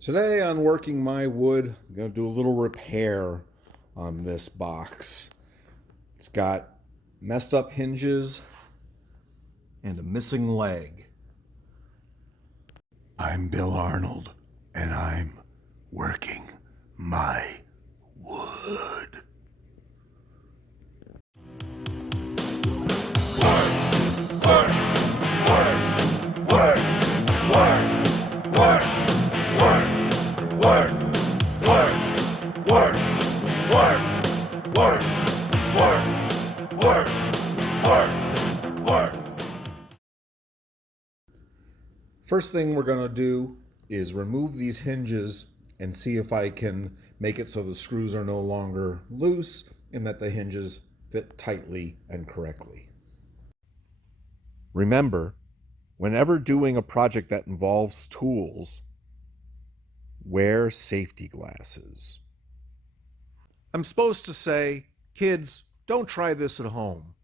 Today on Working My Wood, I'm going to do a little repair on this box. It's got messed up hinges and a missing leg. I'm Bill Arnold, and I'm working my wood. First thing we're going to do is remove these hinges and see if I can make it so the screws are no longer loose and that the hinges fit tightly and correctly. Remember, whenever doing a project that involves tools, wear safety glasses. I'm supposed to say, kids, don't try this at home.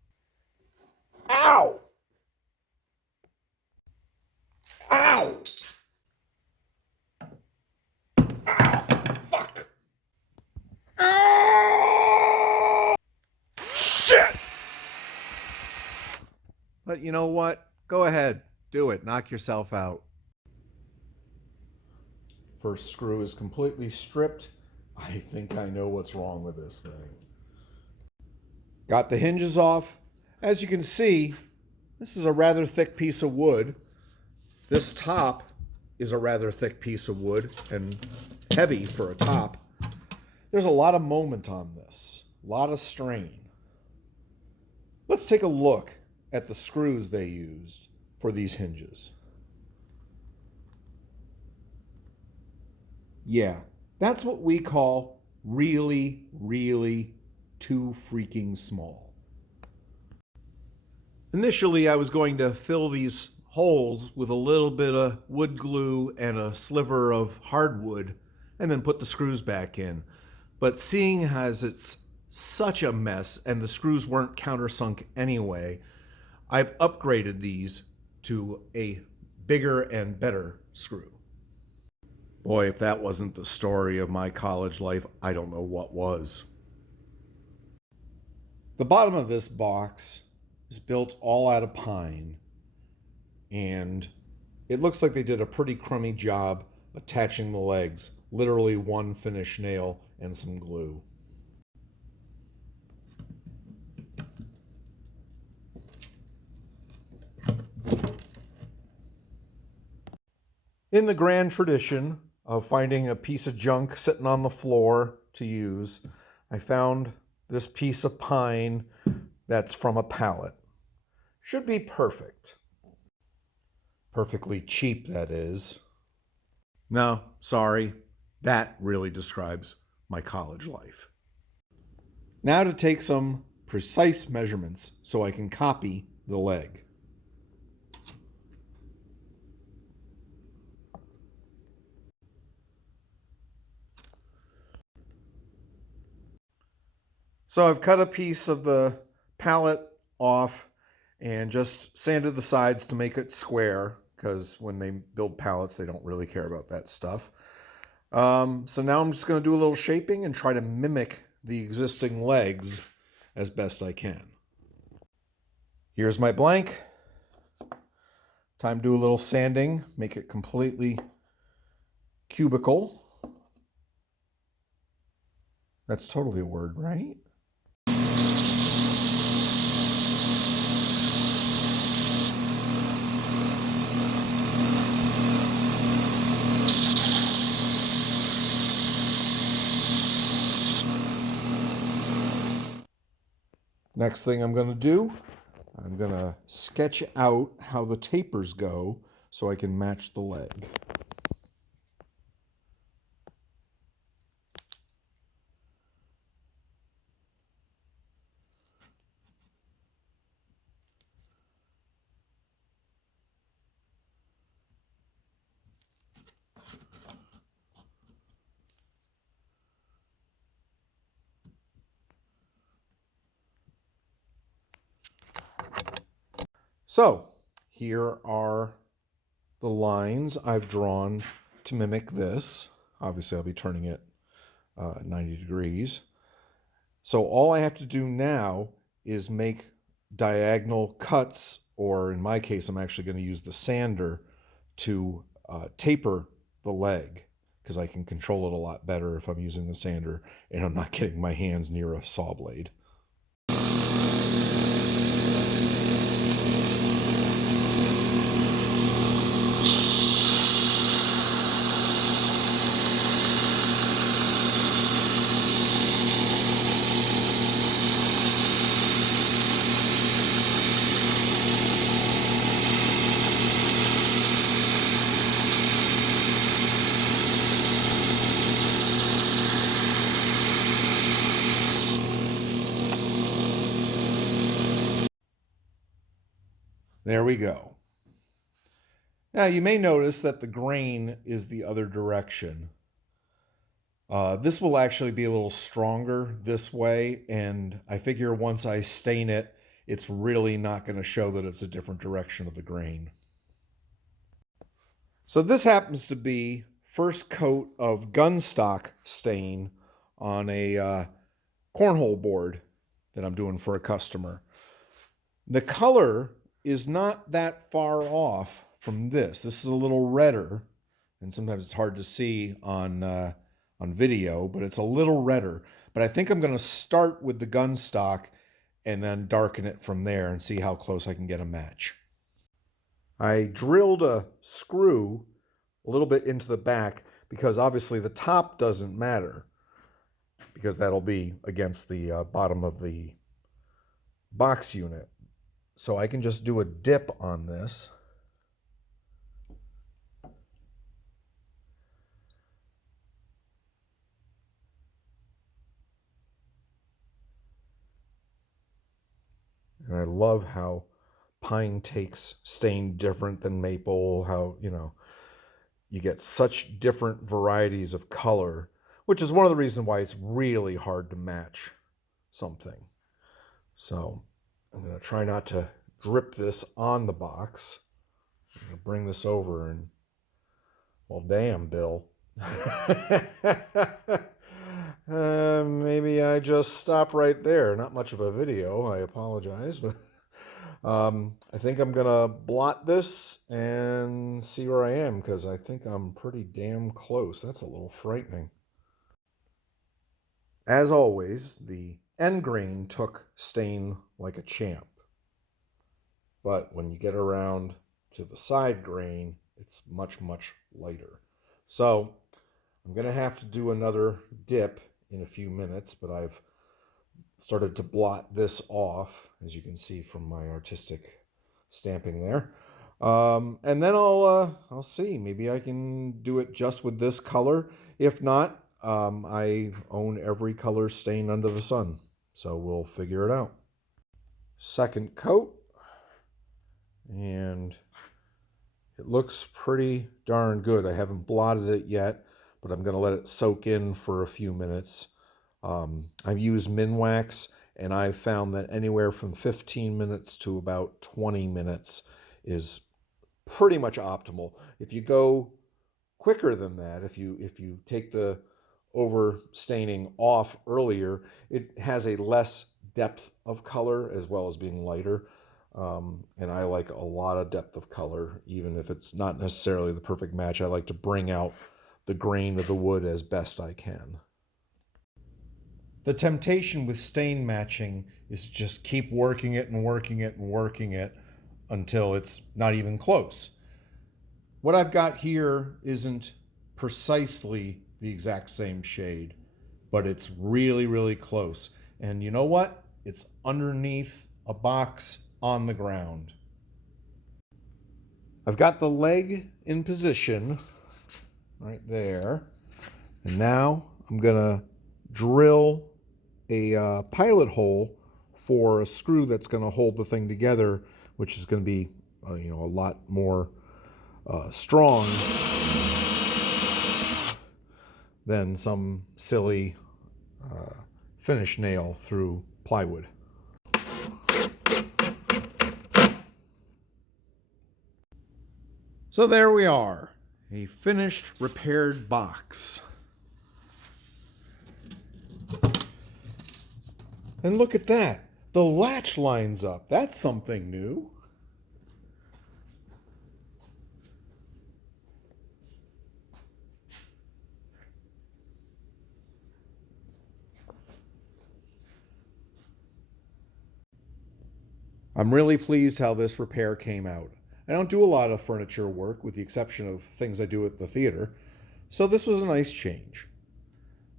Ow! Ow! Ow! Fuck! Ow! Shit! But you know what? Go ahead. Do it. Knock yourself out. First screw is completely stripped. I think I know what's wrong with this thing. Got the hinges off. As you can see, this is a rather thick piece of wood. This top is a rather thick piece of wood and heavy for a top. There's a lot of moment on this, a lot of strain. Let's take a look at the screws they used for these hinges. Yeah, that's what we call really, really too freaking small. Initially, I was going to fill these holes with a little bit of wood glue and a sliver of hardwood and then put the screws back in. But seeing as it's such a mess and the screws weren't countersunk anyway, I've upgraded these to a bigger and better screw. Boy, if that wasn't the story of my college life, I don't know what was. The bottom of this box is built all out of pine, and it looks like they did a pretty crummy job attaching the legs. Literally one finished nail and some glue. In the grand tradition of finding a piece of junk sitting on the floor to use, I found this piece of pine that's from a pallet. Should be perfect. Perfectly cheap, that is. No, sorry. That really describes my college life. Now to take some precise measurements so I can copy the leg. So I've cut a piece of the pallet off and just sanded the sides to make it square, because when they build pallets, they don't really care about that stuff. So now I'm just going to do a little shaping and try to mimic the existing legs as best I can. Here's my blank. Time to do a little sanding, make it completely cubical. That's totally a word, right? Next thing I'm going to do, I'm going to sketch out how the tapers go so I can match the leg. So here are the lines I've drawn to mimic this. Obviously, I'll be turning it 90 degrees. So all I have to do now is make diagonal cuts, or in my case, I'm actually going to use the sander to taper the leg, because I can control it a lot better if I'm using the sander and I'm not getting my hands near a saw blade. There we go. Now you may notice that the grain is the other direction. This will actually be a little stronger this way, and I figure once I stain it, it's really not going to show that it's a different direction of the grain. So this happens to be first coat of gunstock stain on a cornhole board that I'm doing for a customer. The color is not that far off from this. This is a little redder, and sometimes it's hard to see on video, but it's a little redder. But I think I'm going to start with the gunstock and then darken it from there and see how close I can get a match. I drilled a screw a little bit into the back because obviously the top doesn't matter, because that'll be against the bottom of the box unit. So I can just do a dip on this. And I love how pine takes stain different than maple, how, you get such different varieties of color, which is one of the reasons why it's really hard to match something. So I'm going to try not to drip this on the box. I'm going to bring this over and, well, damn, Bill. Maybe I just stop right there. Not much of a video, I apologize, but I think I'm going to blot this and see where I am, because I think I'm pretty damn close. That's a little frightening. As always, the end grain took stain like a champ. But when you get around to the side grain, it's much, much lighter. So I'm going to have to do another dip in a few minutes, but I've started to blot this off, as you can see from my artistic stamping there. And then I'll see. Maybe I can do it just with this color. If not, I own every color stain under the sun, so we'll figure it out. Second coat, and it looks pretty darn good. I haven't blotted it yet, but I'm going to let it soak in for a few minutes. I've used Minwax, and I've found that anywhere from 15 minutes to about 20 minutes is pretty much optimal. If you go quicker than that, if you take the overstaining off earlier, it has a less depth of color as well as being lighter. And I like a lot of depth of color, even if it's not necessarily the perfect match. I like to bring out the grain of the wood as best I can. The temptation with stain matching is to just keep working it and working it and working it until it's not even close. What I've got here isn't precisely the exact same shade, but it's really, really close. And you know what? It's underneath a box on the ground. I've got the leg in position right there. And now I'm gonna drill a pilot hole for a screw that's going to hold the thing together, which is going to be a lot more strong than some silly finish nail through plywood. So there we are. A finished repaired box. And look at that. The latch lines up. That's something new. I'm really pleased how this repair came out. I don't do a lot of furniture work with the exception of things I do at the theater, so this was a nice change.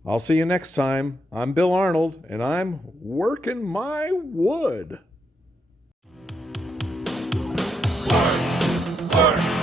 I'll see you next time. I'm Bill Arnold, and I'm working my wood. Work, work.